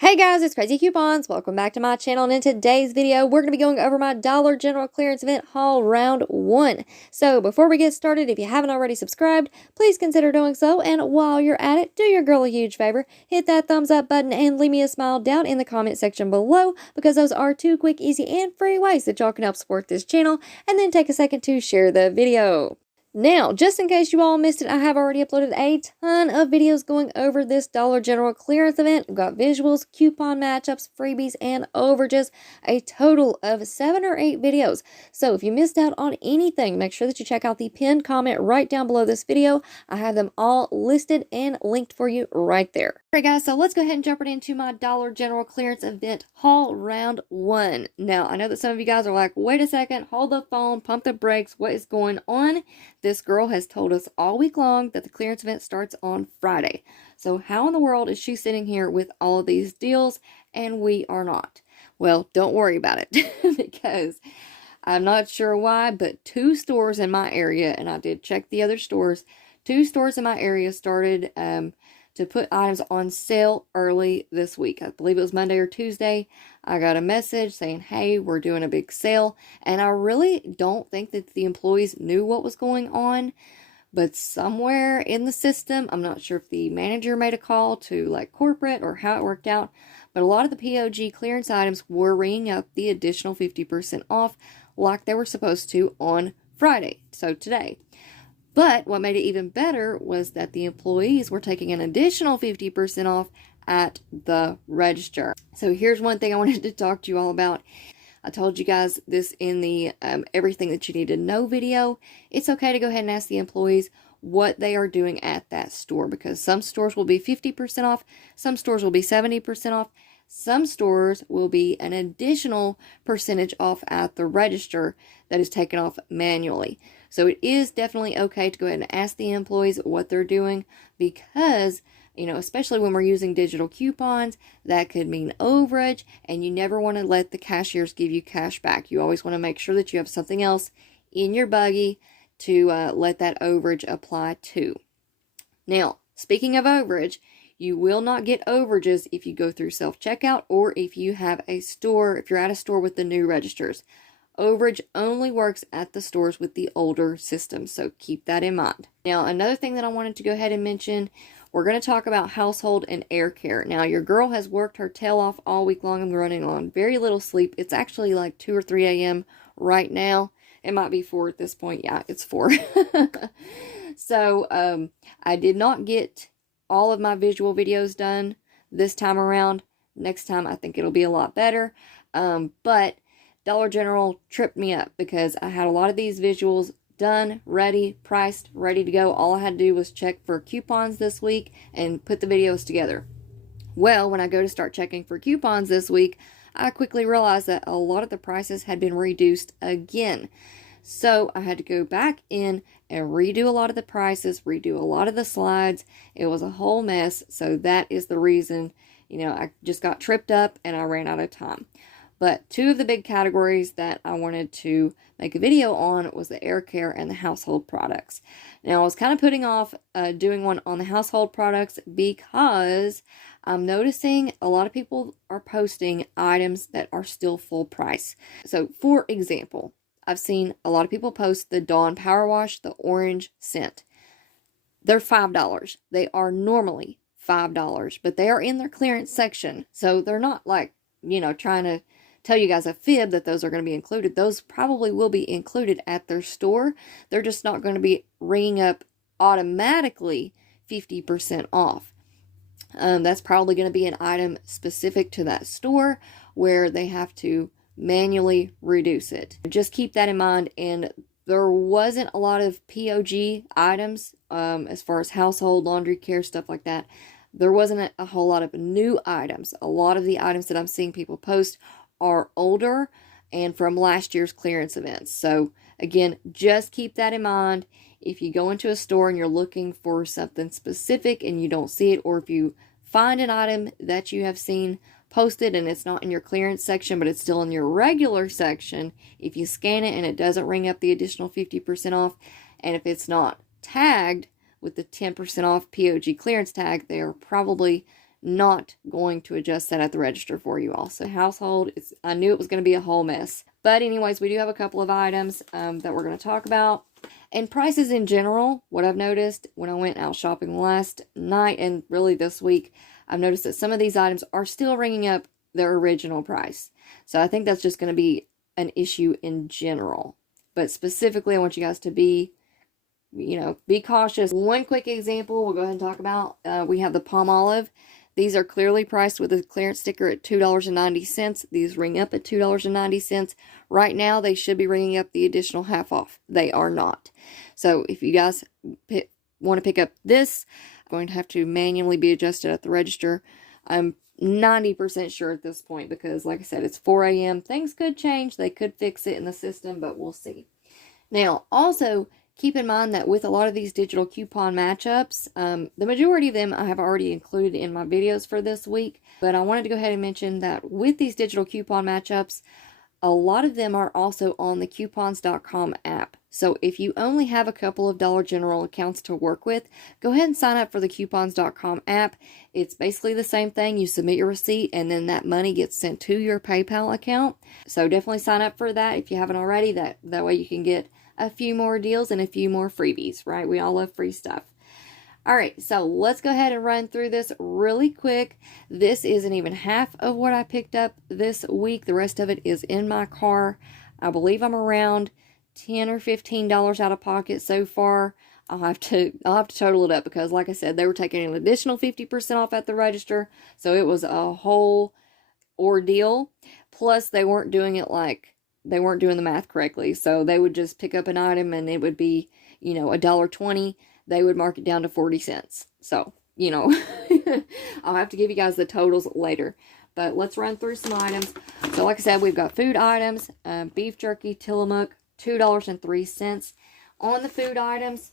Hey guys, it's Crazy Coupons. Welcome back to my channel, and in today's video, we're going to be going over my Dollar General clearance event haul round 1. So before we get started, if you haven't already subscribed, please consider doing so, and while you're at it, do your girl a huge favor. Hit that thumbs up button and leave me a smile down in the comment section below, because those are 2 quick, easy, and free ways that y'all can help support this channel, and then take a second to share the video. Now, just in case you all missed it, I have already uploaded a ton of videos going over this Dollar General clearance event. We've got visuals, coupon matchups, freebies, and overages. A total of 7 or 8 videos. So if you missed out on anything, make sure that you check out the pinned comment right down below this video. I have them all listed and linked for you right there. Alright guys, so let's go ahead and jump right into my Dollar General clearance event haul round 1. Now, I know that some of you guys are like, wait a second, hold the phone, pump the brakes, what is going on? This girl has told us all week long that the clearance event starts on Friday. So how in the world is she sitting here with all of these deals and we are not? Well, don't worry about it because I'm not sure why, but 2 stores in my area, and I did check the other stores, 2 stores in my area started to put items on sale early this week. I believe it was Monday or Tuesday. I got a message saying, hey, we're doing a big sale. And I really don't think that the employees knew what was going on. But somewhere in the system, I'm not sure if the manager made a call to like corporate or how it worked out. But a lot of the POG clearance items were ringing up the additional 50% off like they were supposed to on Friday. So today. But what made it even better was that the employees were taking an additional 50% off at the register. So here's one thing I wanted to talk to you all about. I told you guys this in the everything that you need to know video. It's okay to go ahead and ask the employees what they are doing at that store, because some stores will be 50% off, some stores will be 70% off, some stores will be an additional percentage off at the register that is taken off manually. So it is definitely okay to go ahead and ask the employees what they're doing, because, you know, especially when we're using digital coupons, that could mean overage, and you never want to let the cashiers give you cash back. You always want to make sure that you have something else in your buggy to let that overage apply to. Now, speaking of overage, you will not get overages if you go through self-checkout or if you have a store, if you're at a store with the new registers. Overage only works at the stores with the older system, so keep that in mind. Now, another thing that I wanted to go ahead and mention, we're going to talk about household and air care. Now, your girl has worked her tail off all week long and running on very little sleep. It's actually like 2 or 3 a.m. right now. It might be 4 at this point. Yeah, it's 4. So, I did not get all of my visual videos done this time around. Next time, I think it'll be a lot better. But Dollar General tripped me up because I had a lot of these visuals done, ready, priced, ready to go. All I had to do was check for coupons this week and put the videos together. Well, when I go to start checking for coupons this week, I quickly realized that a lot of the prices had been reduced again. So I had to go back in and redo a lot of the prices, redo a lot of the slides. It was a whole mess. So that is the reason, you know, I just got tripped up and I ran out of time. But 2 of the big categories that I wanted to make a video on was the air care and the household products. Now, I was kind of putting off doing one on the household products because I'm noticing a lot of people are posting items that are still full price. So, for example, I've seen a lot of people post the Dawn Power Wash, the orange scent. They're $5. They are normally $5, but they are in their clearance section. So, they're not like, you know, trying to tell you guys a fib that those are going to be included. Those probably will be included at their store. They're just not going to be ringing up automatically 50% off. That's probably going to be an item specific to that store where they have to manually reduce it. Just keep that in mind. And there wasn't a lot of POG items as far as household, laundry care, stuff like that. There wasn't a whole lot of new items. A lot of the items that I'm seeing people post are older and from last year's clearance events. So again, just keep that in mind. If you go into a store and you're looking for something specific and you don't see it, or if you find an item that you have seen posted and it's not in your clearance section but it's still in your regular section, if you scan it and it doesn't ring up the additional 50% off, and if it's not tagged with the 10% off POG clearance tag, they are probably not going to adjust that at the register for you all. So household, I knew it was going to be a whole mess. But anyways, we do have a couple of items that we're going to talk about. And prices in general, what I've noticed when I went out shopping last night and really this week, I've noticed that some of these items are still ringing up their original price. So I think that's just going to be an issue in general. But specifically, I want you guys to be cautious. One quick example we'll go ahead and talk about. We have the palm olive. These are clearly priced with a clearance sticker at $2.90. These ring up at $2.90. Right now, they should be ringing up the additional half off. They are not. So if you guys want to pick up this, I'm going to have to manually be adjusted at the register. I'm 90% sure at this point because, like I said, it's 4 a.m. Things could change. They could fix it in the system, but we'll see. Now, also, keep in mind that with a lot of these digital coupon matchups, the majority of them I have already included in my videos for this week, but I wanted to go ahead and mention that with these digital coupon matchups, a lot of them are also on the coupons.com app. So if you only have a couple of Dollar General accounts to work with, go ahead and sign up for the coupons.com app. It's basically the same thing. You submit your receipt and then that money gets sent to your PayPal account. So definitely sign up for that if you haven't already. That way you can get a few more deals and a few more freebies, right? We all love free stuff. All right, so let's go ahead and run through this really quick. This isn't even half of what I picked up this week. The rest of it is in my car. I believe I'm around $10 or $15 out of pocket so far. I'll have to total it up because, like I said, they were taking an additional 50% off at the register, so it was a whole ordeal. Plus, they weren't doing the math correctly. So they would just pick up an item and it would be, $1.20. They would mark it down to 40 cents. So, I'll have to give you guys the totals later. But let's run through some items. So like I said, we've got food items, beef jerky, Tillamook, $2.03. On the food items,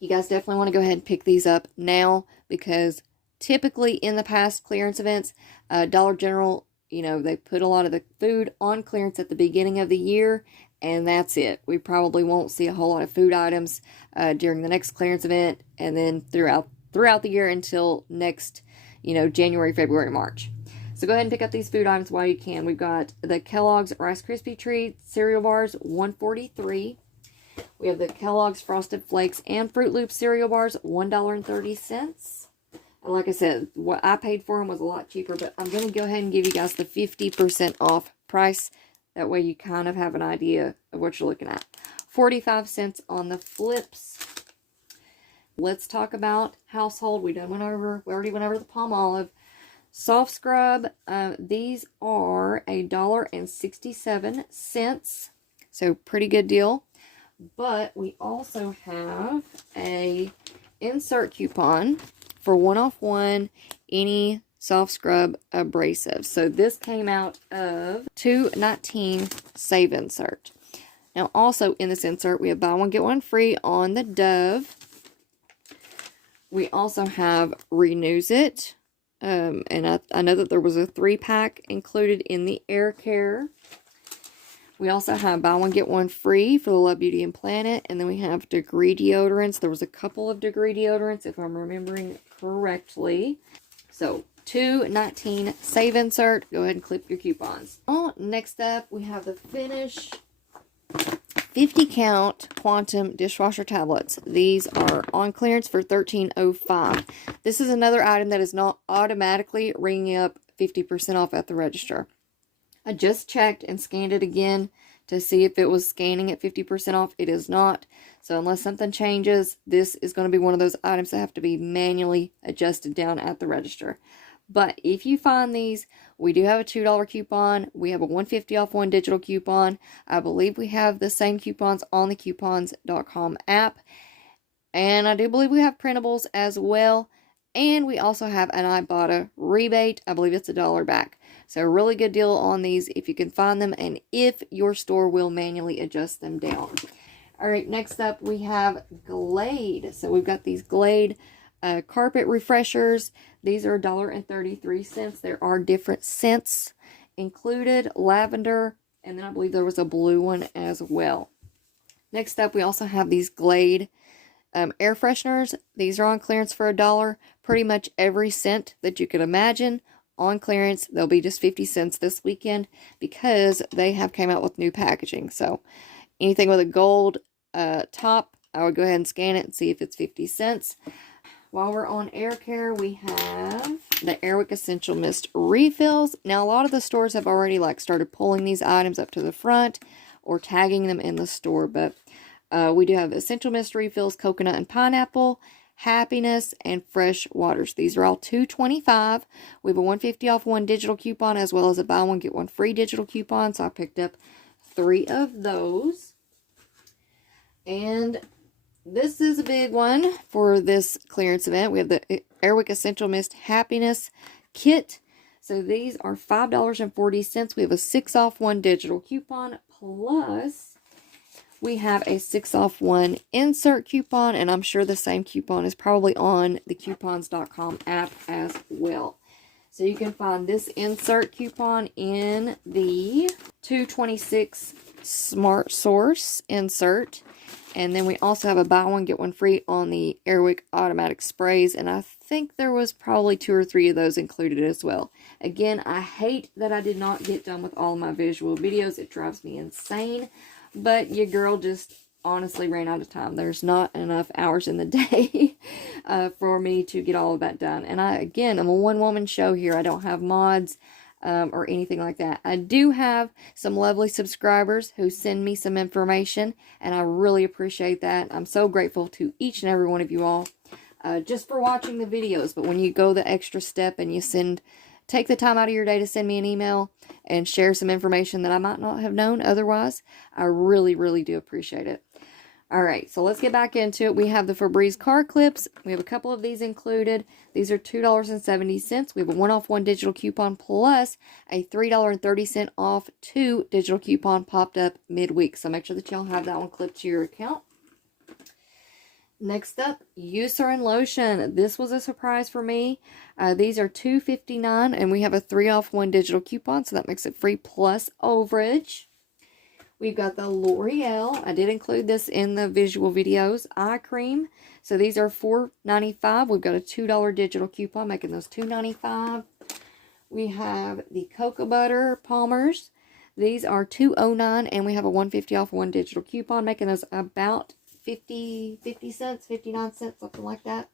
you guys definitely want to go ahead and pick these up now because typically in the past clearance events, Dollar General, they put a lot of the food on clearance at the beginning of the year, and that's it. We probably won't see a whole lot of food items during the next clearance event, and then throughout the year until next, January, February, March. So go ahead and pick up these food items while you can. We've got the Kellogg's Rice Krispie Treat cereal bars, $1.43. We have the Kellogg's Frosted Flakes and Fruit Loops cereal bars, $1.30. And like I said, what I paid for them was a lot cheaper, but I'm going to go ahead and give you guys the 50% off price. That way you kind of have an idea of what you're looking at. 45 cents on the flips. Let's talk about household. We already went over the palm olive. Soft scrub, these are $1.67. So pretty good deal. But we also have a insert coupon for 1 off 1 any soft scrub abrasive. So this came out of $2.19 save insert. Now also in this insert we have buy one get one free on the Dove. We also have Renews It. And I know that there was a 3-pack included in the Air Care. We also have buy one get one free for the Love Beauty and Planet. And then we have Degree deodorants. There was a couple of Degree deodorants if I'm remembering correctly. So $2.19 save insert. Go ahead and clip your coupons. Next up we have the Finish 50 count quantum dishwasher tablets. These are on clearance for $13.05. This is another item that is not automatically ringing up 50% off at the register. I just checked and scanned it again to see if it was scanning at 50% off. It is not. So unless something changes, this is going to be one of those items that have to be manually adjusted down at the register. But if you find these, we do have a $2 coupon. We have a $1.50 off 1 digital coupon. I believe we have the same coupons on the coupons.com app. And I do believe we have printables as well. And we also have an Ibotta rebate. I believe it's $1 back. So a really good deal on these if you can find them and if your store will manually adjust them down. All right, next up we have Glade. So we've got these Glade carpet refreshers. These are $1.33. There are different scents included, lavender, and then I believe there was a blue one as well. Next up, we also have these Glade Air fresheners, these are on clearance for $1. Pretty much every scent that you could imagine on clearance. They'll be just 50 cents this weekend because they have came out with new packaging. So anything with a gold top, I would go ahead and scan it and see if it's 50 cents. While we're on air care, we have the Airwick Essential Mist refills. Now, a lot of the stores have already started pulling these items up to the front or tagging them in the store, but we do have Essential Mist refills, coconut and pineapple, happiness, and fresh waters. These are all $2.25. We have a $1.50 off one digital coupon as well as a buy one get one free digital coupon. So I picked up 3 of those. And this is a big one for this clearance event. We have the Airwick Essential Mist Happiness Kit. So these are $5.40. We have a 6 off 1 digital coupon, plus we have a 6 off 1 insert coupon, and I'm sure the same coupon is probably on the coupons.com app as well. So you can find this insert coupon in the 226 Smart Source insert. And then we also have a buy one, get one free on the Airwick automatic sprays. And I think there was probably 2 or 3 of those included as well. Again, I hate that I did not get done with all of my visual videos. It drives me insane. But your girl just honestly ran out of time. There's not enough hours in the day for me to get all of that done. And I'm a one-woman show here. I don't have mods or anything like that. I do have some lovely subscribers who send me some information, and I really appreciate that. I'm so grateful to each and every one of you all just for watching the videos. But when you go the extra step and you take the time out of your day to send me an email and share some information that I might not have known otherwise, I really, really do appreciate it. All right, so let's get back into it. We have the Febreze car clips. We have a couple of these included. These are $2.70. We have a 1 off 1 digital coupon plus a $3.30 off 2 digital coupon popped up midweek. So make sure that y'all have that one clipped to your account. Next up, Eucerin lotion. This was a surprise for me. These are $2.59, and we have a 3 off 1 digital coupon, so that makes it free plus overage. We've got the L'Oreal. I did include this in the visual videos. Eye cream. So these are $4.95. We've got a $2 digital coupon, making those $2.95. We have the Cocoa Butter Palmers. These are $2.09, and we have a $1.50 off 1 digital coupon, making those about 50 cents, 59 cents, something like that.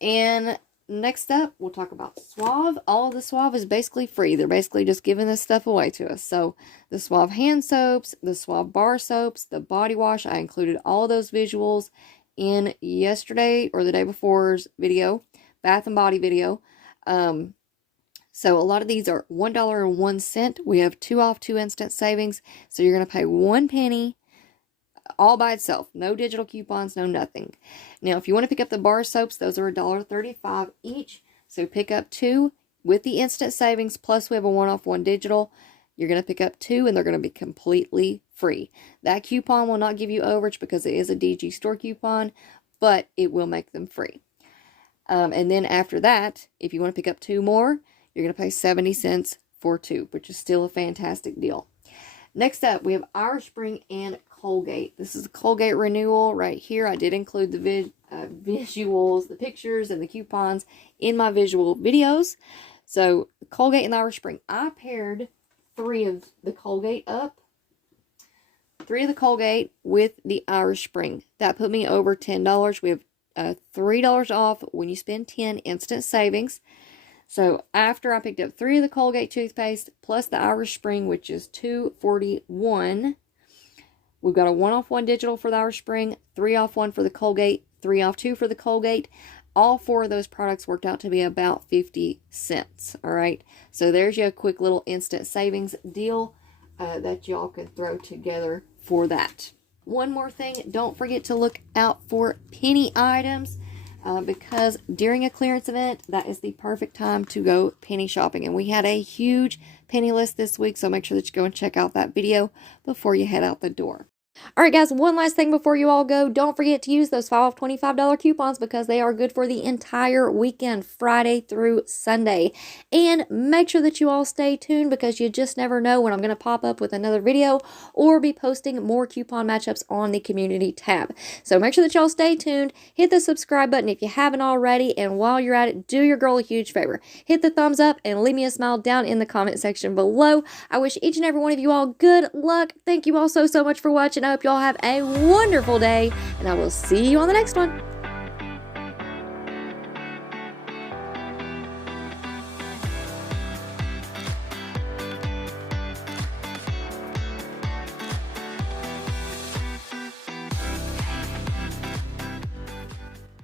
And next up, we'll talk about Suave. All of the Suave is basically free. They're basically just giving this stuff away to us. So the Suave hand soaps, the Suave bar soaps, the body wash, I included all of those visuals in yesterday or the day before's video, Bath and Body video. So a lot of these are $1.01. We have 2 off 2 instant savings. So you're going to pay 1 penny all by itself. No digital coupons, no nothing. Now, if you want to pick up the bar soaps, those are $1.35 each. So pick up 2 with the instant savings, plus we have a 1 off 1 digital. You're going to pick up 2, and they're going to be completely free. That coupon will not give you overage because it is a DG store coupon, but it will make them free. And then after that, if you want to pick up 2 more, you're going to pay 70 cents for 2, which is still a fantastic deal. Next up, we have Irish Spring and Colgate. This is a Colgate renewal right here. I did include the visuals, the pictures, and the coupons in my visual videos. So, Colgate and the Irish Spring. I paired 3 of the Colgate up. 3 of the Colgate with the Irish Spring. That put me over $10. We have $3 off when you spend 10 instant savings. So after I picked up 3 of the Colgate toothpaste plus the Irish Spring, which is $2.41, we've got a 1 off 1 digital for the Irish Spring, 3 off 1 for the Colgate, 3 off 2 for the Colgate. All 4 of those products worked out to be about 50 cents. All right. So there's your quick little instant savings deal that y'all can throw together for that. One more thing, don't forget to look out for penny items. Because during a clearance event, that is the perfect time to go penny shopping. And we had a huge penny list this week, so make sure that you go and check out that video before you head out the door. Alright guys, one last thing before you all go. Don't forget to use those 5 $25 coupons because they are good for the entire weekend, Friday through Sunday. And make sure that you all stay tuned because you just never know when I'm going to pop up with another video or be posting more coupon matchups on the community tab. So make sure that y'all stay tuned. Hit the subscribe button if you haven't already. And while you're at it, do your girl a huge favor. Hit the thumbs up and leave me a smile down in the comment section below. I wish each and every one of you all good luck. Thank you all so much for watching. I hope you all have a wonderful day, and I will see you on the next one.